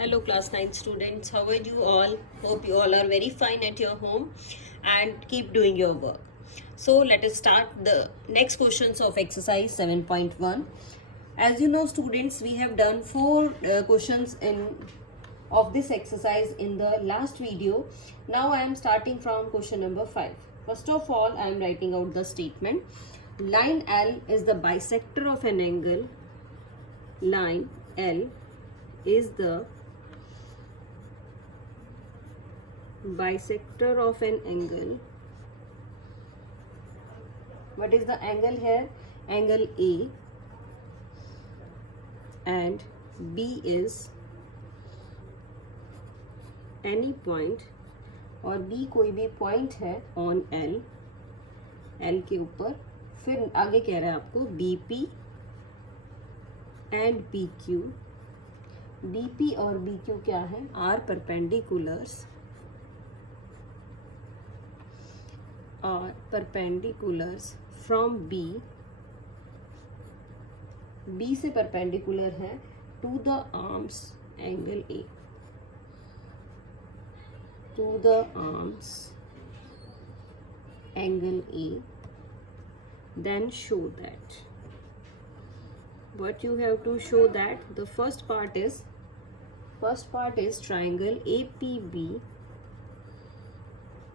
Hello class 9 students, how are you all? Hope you all are very fine at your home and keep doing your work. So let us start the next questions of exercise 7.1. As you know students, we have done 4 questions of this exercise in the last video. Now I am starting from question number 5. First of all, I am writing out the statement. Line L is the bisector of an angle. Line L is the bisector of an angle. What is the angle here? Angle A, and B is any point, और B कोई भी point है on L, L के ऊपर. फिर आगे कह रहा है आपको BP and PQ. BP और BQ क्या है? Are perpendiculars. Are perpendiculars from B. B से perpendicular है to the arms angle A. To the arms angle A. Then show that. What you have to show that the first part is triangle APB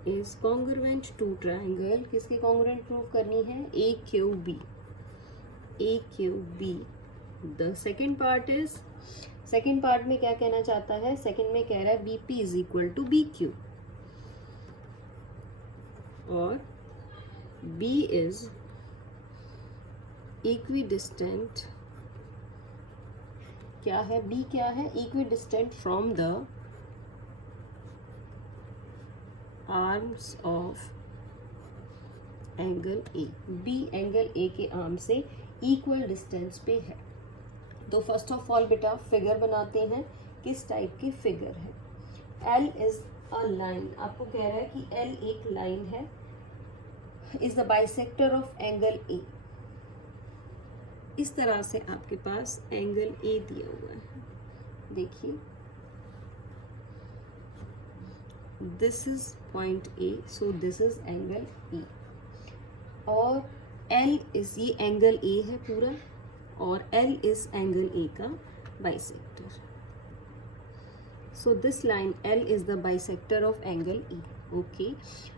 is congruent to triangle. किसके congruent proof करनी है? AQB. AQB. The second part में क्या कहना चाहता है? Second में कह रहा है BP is equal to BQ, और B is equidistant. क्या है? B क्या है? Equidistant from the arms of angle A. B angle A के आर्म से equal distance पे है. तो फर्स्ट ऑफ ऑल बेटा फिगर बनाते हैं. किस टाइप की फिगर है? L is a line. आपको कह रहा है कि L एक लाइन है. is the bisector of angle A. इस तरह से आपके पास एंगल A दिया हुआ है. देखिए, this is point A, so this is angle A. और L is, ये एंगल A है पूरा, और L is एंगल A का bisector. So this line L is the bisector of angle E. Okay.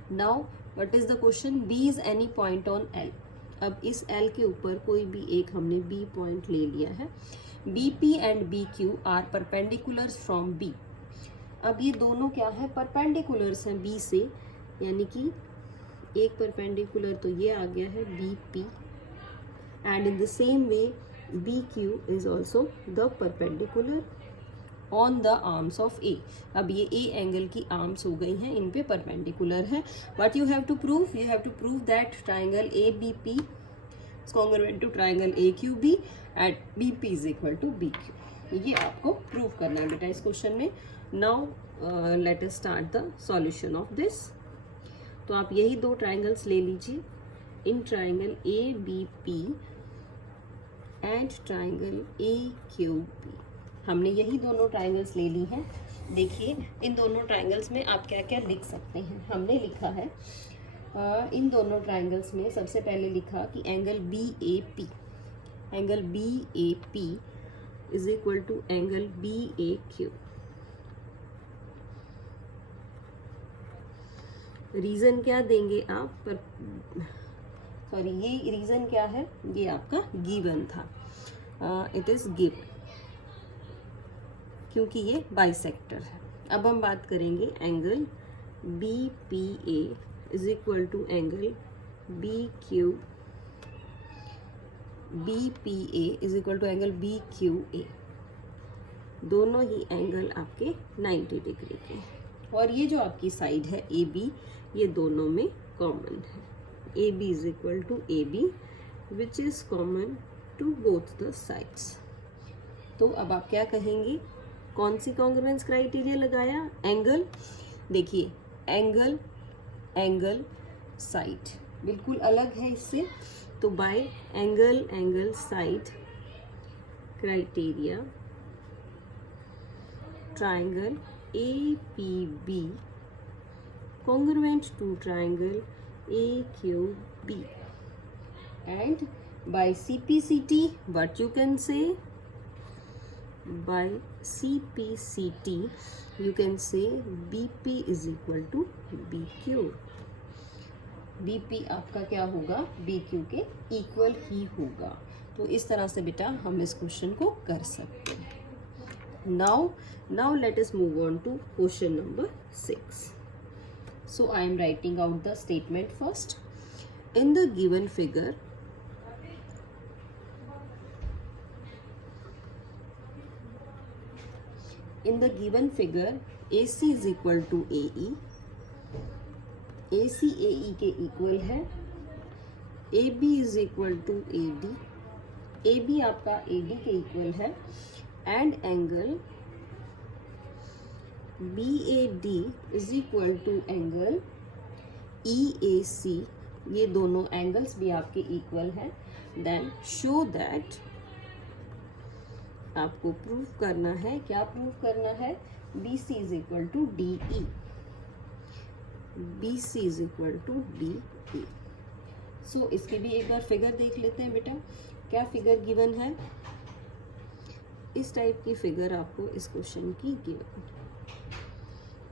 Now what is the question? B is any point on L. अब इस L के ऊपर कोई भी एक हमने B पॉइंट ले लिया है. BP and BQ are perpendiculars from B. अब ये दोनों क्या है? परपेंडिकुलर्स हैं B से, यानी कि एक परपेंडिकुलर तो ये आ गया है BP, and in the same way BQ is also the perpendicular on the arms of A. अब ये A एंगल की आर्म्स हो गई हैं, इन पे परपेंडिकुलर है. What you have to prove? You have to prove that triangle ABP is congruent to triangle AQB and BP is equal to BQ. ये आपको प्रूव करना है बेटा इस क्वेश्चन में. Now let us start the solution of this. तो आप यही दो ट्राइंगल्स ले लीजिए. In triangle ABP and triangle AQB, हमने यही दोनों ट्राइंगल्स ले ली हैं. देखिए, इन दोनों ट्राइंगल्स में आप क्या क्या लिख सकते हैं. हमने लिखा है इन दोनों ट्राइंगल्स में सबसे पहले लिखा कि angle BAP is equal to angle BAQ. Reason क्या देंगे आप? ये रीजन क्या है? ये आपका गिवन था. इट इज गिवन क्योंकि ये बाइसेक्टर है. अब हम बात करेंगे angle BPA is equal to angle BPA is equal to angle BQA. दोनों ही एंगल आपके 90 डिग्री के, और ये जो आपकी साइड है AB, ये दोनों में कॉमन है. AB is equal to AB which is common to both the sides. तो अब आप क्या कहेंगे? कौन सी कॉन्ग्रुएंस क्राइटेरिया लगाया? एंगल. देखिए, एंगल साइड बिल्कुल अलग है इससे, तो by angle side criteria triangle APB congruent to triangle AQB. And by CPCT, what you can say? By CPCT you can say BP is equal to BQ. BP आपका क्या होगा? BQ के equal ही होगा. तो इस तरह से बेटा हम इस क्वेश्चन को कर सकते हैं. Now let us move on to question number 6. So I am writing out the statement first. In the given figure, AC is equal to AE. AC AE के इक्वल है. AB is equal to AD. AB आपका AD के equal है. And angle BAD is equal to angle EAC. ये दोनों angles भी आपके equal हैं. Then show that, आपको प्रूव करना है. क्या प्रूव करना है? BC is equal to DE. BC is equal to DE. So इसकी भी एक बार फिगर देख लेते हैं बेटा. क्या फिगर गिवन है? इस टाइप की फिगर आपको इस क्वेश्चन की गिवन.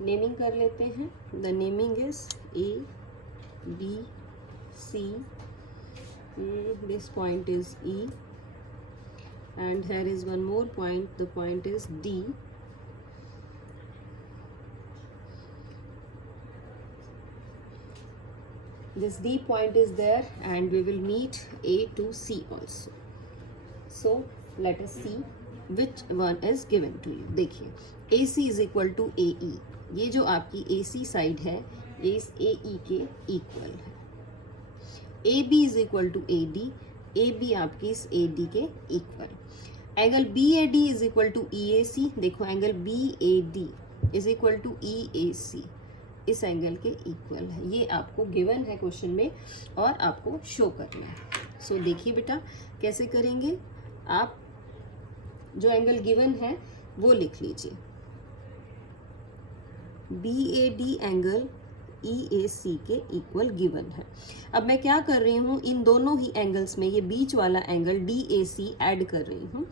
नेमिंग कर लेते हैं. The naming is A B C. This point is E. And here is one more point. The point is D. This D point is there, and we will meet A to C also. So let us see which one is given to you. देखिए, AC is equal to AE. ये जो आपकी AC side है ये इस AE के equal है. AB is equal to AD. AB आपकी इस AD के equal. Angle BAD is equal to EAC. देखो angle BAD is equal to EAC इस एंगल के इक्वल है. ये आपको गिवन है क्वेश्चन में और आपको शो करना है. सो देखिए बेटा कैसे करेंगे. आप जो एंगल गिवन है वो लिख लीजिए. BAD एंगल EAC के इक्वल गिवन है. अब मैं क्या कर रही हूँ, इन दोनों ही एंगल्स में ये बीच वाला एंगल DAC ऐड कर रही हूँ.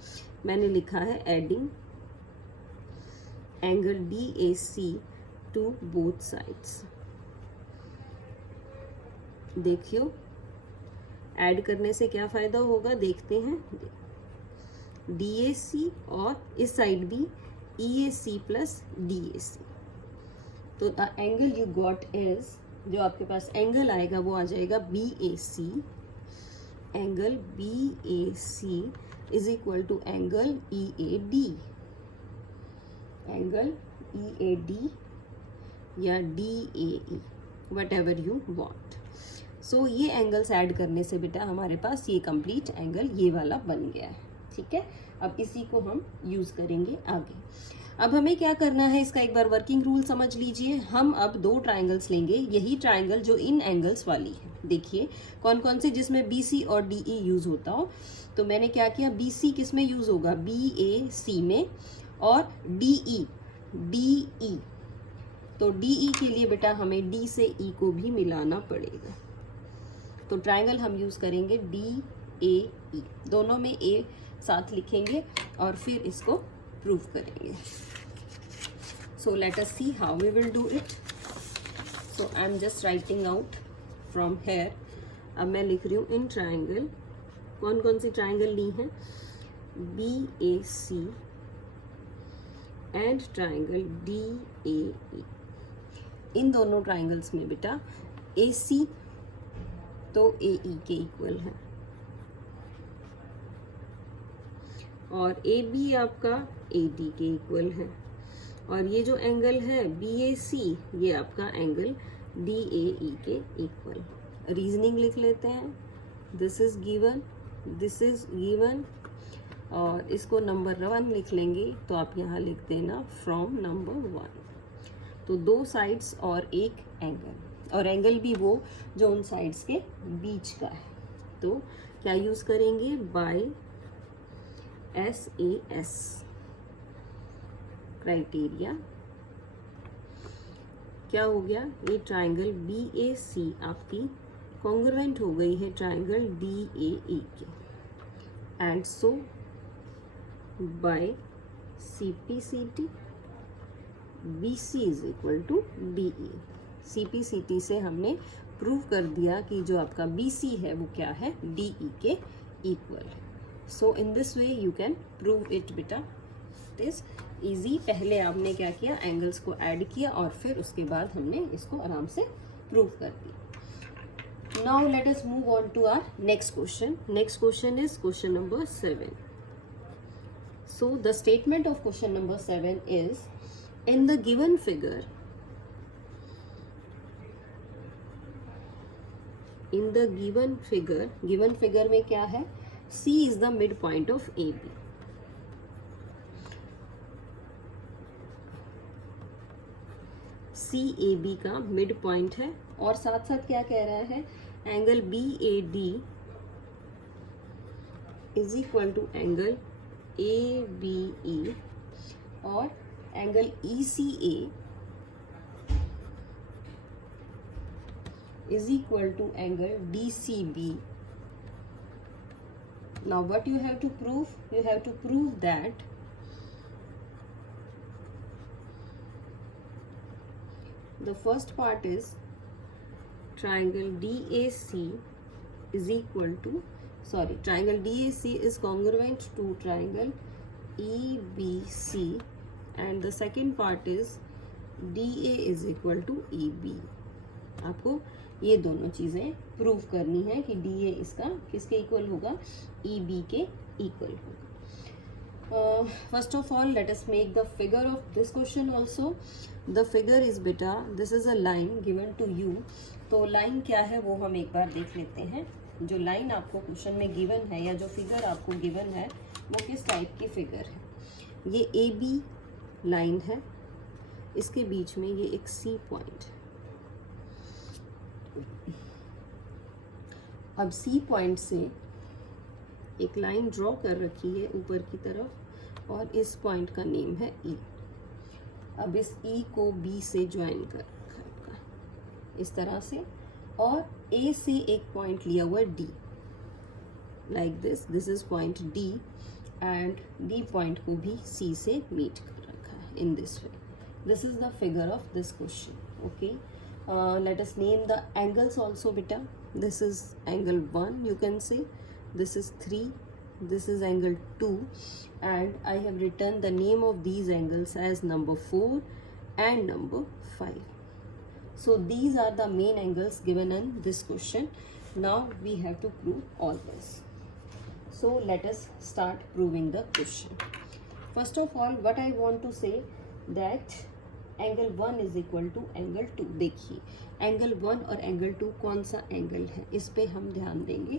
मैंने लिखा है adding angle DAC to both sides. देखियो ऐड करने से क्या फायदा होगा देखते हैं. DAC और इस साइड भी EAC प्लस DAC. तो the angle you got is, जो आपके पास एंगल आएगा वो आ जाएगा BAC. Angle BAC is equal to angle EAD. Angle EAD या DAE, whatever you want. So ये एंगल्स ऐड करने से बेटा हमारे पास ये कंप्लीट एंगल ये वाला बन गया है. ठीक है, अब इसी को हम यूज करेंगे आगे. अब हमें क्या करना है, इसका एक बार वर्किंग रूल समझ लीजिए. हम अब दो ट्राइंगल्स लेंगे, यही ट्राइंगल जो इन एंगल्स वाली है. देखिए कौन कौन से जिसमें BC और DE यूज होता हो. तो मैंने क्या किया, BC किस में यूज होगा, BAC में, और DE. तो DE के लिए बेटा हमें D से E को भी मिलाना पड़ेगा. तो ट्राइंगल हम यूज करेंगे DAE. दोनों में A साथ लिखेंगे और फिर इसको प्रूव करेंगे. So let us see how we will do it. So I am just writing out from here. अब मैं लिख रही हूँ इन ट्राइंगल. कौन कौन सी ट्राइंगल ली है, BAC एंड ट्राइंगल DAE. इन दोनों ट्राइंगल्स में बेटा AC तो AE के इक्वल है और AB आपका AD के इक्वल है. और ये जो एंगल है BAC ये आपका एंगल DAE के इक्वल. रीजनिंग लिख लेते हैं. This is given, this is given, और इसको नंबर 1 लिख लेंगे. तो आप यहाँ लिख देना फ्रॉम नंबर 1. तो दो साइड्स और एक एंगल, और एंगल भी वो जो उन साइड्स के बीच का है. तो क्या यूज करेंगे, बाय SAS. क्राइटेरिया क्या हो गया, ये ट्राइंगल BAC आपकी कॉन्ग्रुएंट हो गई है ट्राइंगल DAE के, and so by CPCT BC is equal to DE। CPCT से हमने प्रूव कर दिया कि जो आपका BC है वो क्या है, DE के इक्वल है। So in this way you can prove it बेटा, इट इज इजी। पहले आपने क्या किया, एंगल्स को ऐड किया और फिर उसके बाद हमने इसको आराम से प्रूव कर दिया। Now let us move on to our next question. Next question is question number 7. So the statement of question number 7 is, in the given figure, given figure में क्या है, C is the midpoint of AB. CAB का mid point है और साथ साथ क्या कह रहा है, angle BAD is equal to angle ABE और angle ECA is equal to angle DCB. Now what you have to prove? You have to prove that the first part is triangle DAC is equal to, triangle DAC is congruent to triangle EBC, and the second part is DA is equal to EB. आपको ये दोनों चीजें prove करनी है कि DA इसका किसके equal होगा, EB के इक्वल होगा। First of all let us make the figure of this question also. The figure is बेटा, this is a line given to you. तो लाइन क्या है वो हम एक बार देख लेते हैं। जो लाइन आपको क्वेश्चन में गिवन है या जो फिगर आपको गिवन है वो किस टाइप की फिगर है। ये AB लाइन है, इसके बीच में ये एक C पॉइंट। अब C पॉइंट से एक लाइन ड्रॉ कर रखी है ऊपर की तरफ और इस पॉइंट का नेम है E। अब इस E को B से ज्वाइन कर रखा है आपका इस तरह से, और A से एक पॉइंट लिया हुआ है D, like this is point D, and D point को भी C से मीट कर रखा है इन this way. This is the figure of this question. Okay, let us name the angles also beta. This is angle 1, you can say, this is 3, this is angle 2, and I have written the name of these angles as number 4 and number 5. So these are the main angles given in this question. Now we have to prove all this. So let us start proving the question. First of all, what I want to say that angle 1 is equal to angle 2। देखिए angle 1 और angle 2 कौन सा angle है, इस पे हम ध्यान देंगे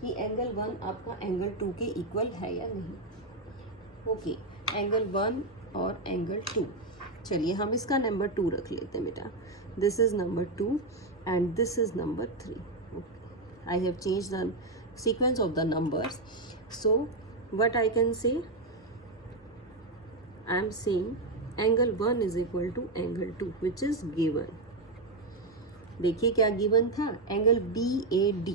कि एंगल 1 आपका एंगल 2 के इक्वल है या नहीं। ओके, एंगल 1 और एंगल 2, चलिए हम इसका नंबर 2 रख लेते हैं बेटा। This is number 2 and this is number 3। Okay, I have change the sequence of the numbers. So what I can say, I am saying angle 1 is equal to angle 2 which is given. देखिए क्या given था, angle BAD,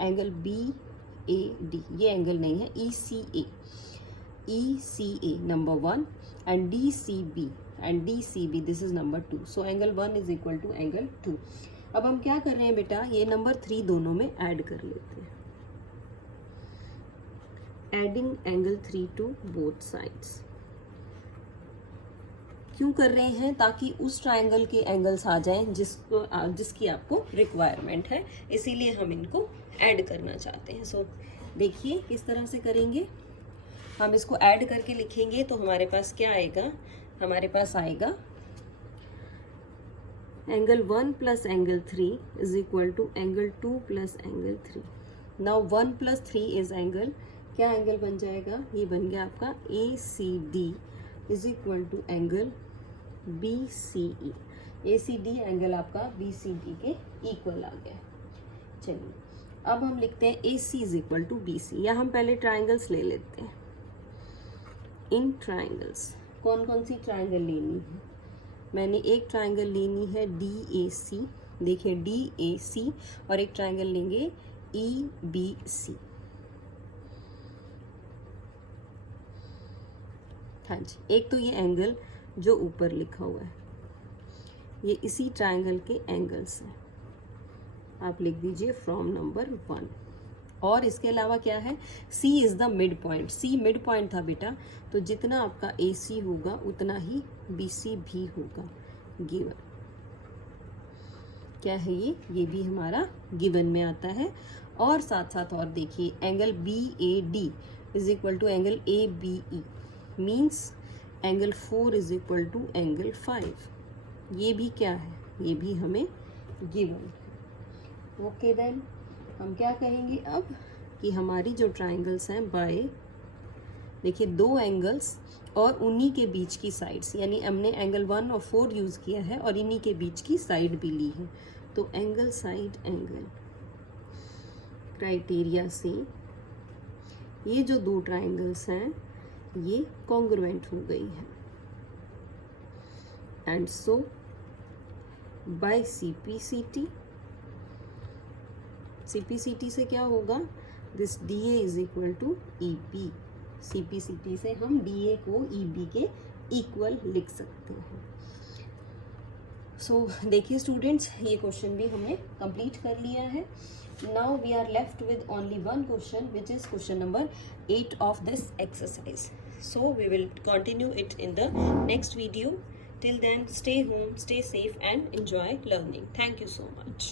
angle BAD, ये angle नहीं है, ECA number 1 and DCB this is number 2। So angle 1 is equal to angle 2। अब हम क्या कर रहे हैं बेटा, ये नंबर 3 दोनों में ऐड कर लेते हैं। Adding angle 3 to both sides. क्यों कर रहे हैं, ताकि उस ट्रायंगल के एंगल्स आ जाएं जिसकी आपको रिक्वायरमेंट है, इसीलिए हम इनको ऐड करना चाहते हैं। सो देखिए किस तरह से करेंगे, हम इसको ऐड करके लिखेंगे तो हमारे पास क्या आएगा, हमारे पास आएगा angle 1 plus angle 3 is equal to angle 2 plus angle 3। Now 1 plus 3 is angle, क्या एंगल बन जाएगा, ये बन गया आपका ACD is equal to angle BCE। ACD angle आपका BCD के इक्वल आ गया। चलिए अब हम लिखते हैं AC is equal to BC, या हम पहले ट्राइंगल्स ले लेते हैं। इन ट्राइंगल्स कौन कौन सी ट्रायंगल लेनी है? मैंने एक ट्रायंगल लेनी है DAC, देखिए DAC, और एक ट्रायंगल लेंगे EBC। हाँ जी, एक तो ये एंगल जो ऊपर लिखा हुआ है ये इसी ट्रायंगल के एंगल्स हैं, आप लिख दीजिए फ्रॉम नंबर 1। और इसके अलावा क्या है, C is the mid point, C mid point था बेटा, तो जितना आपका AC होगा उतना ही BC भी होगा गिवन। क्या है ये भी हमारा गिवन में आता है। और साथ साथ और देखिए angle BAD is equal to angle ABE, means angle 4 is equal to angle 5, ये भी क्या है, ये भी हमें गिवन है। ओके देन हम क्या कहेंगे अब कि हमारी जो ट्राइंगल्स हैं बाय, देखिए दो एंगल्स और उन्हीं के बीच की साइड्स, यानी हमने एंगल 1 और 4 यूज़ किया है और इन्हीं के बीच की साइड भी ली है, तो एंगल साइड एंगल क्राइटेरिया से ये जो दो ट्राइंगल्स हैं ये कॉन्ग्रुएंट हो गई है। एंड सो बाय CPCT से क्या होगा, this DA is equal to EP, CPCT से हम DA को EB के इक्वल लिख सकते हैं। सो देखिए स्टूडेंट्स, ये क्वेश्चन भी हमने कंप्लीट कर लिया है। Now we are left with only one question which is question number 8 of this exercise. So we will continue it in the next video. Till then, stay home, stay safe and enjoy learning. Thank you so much.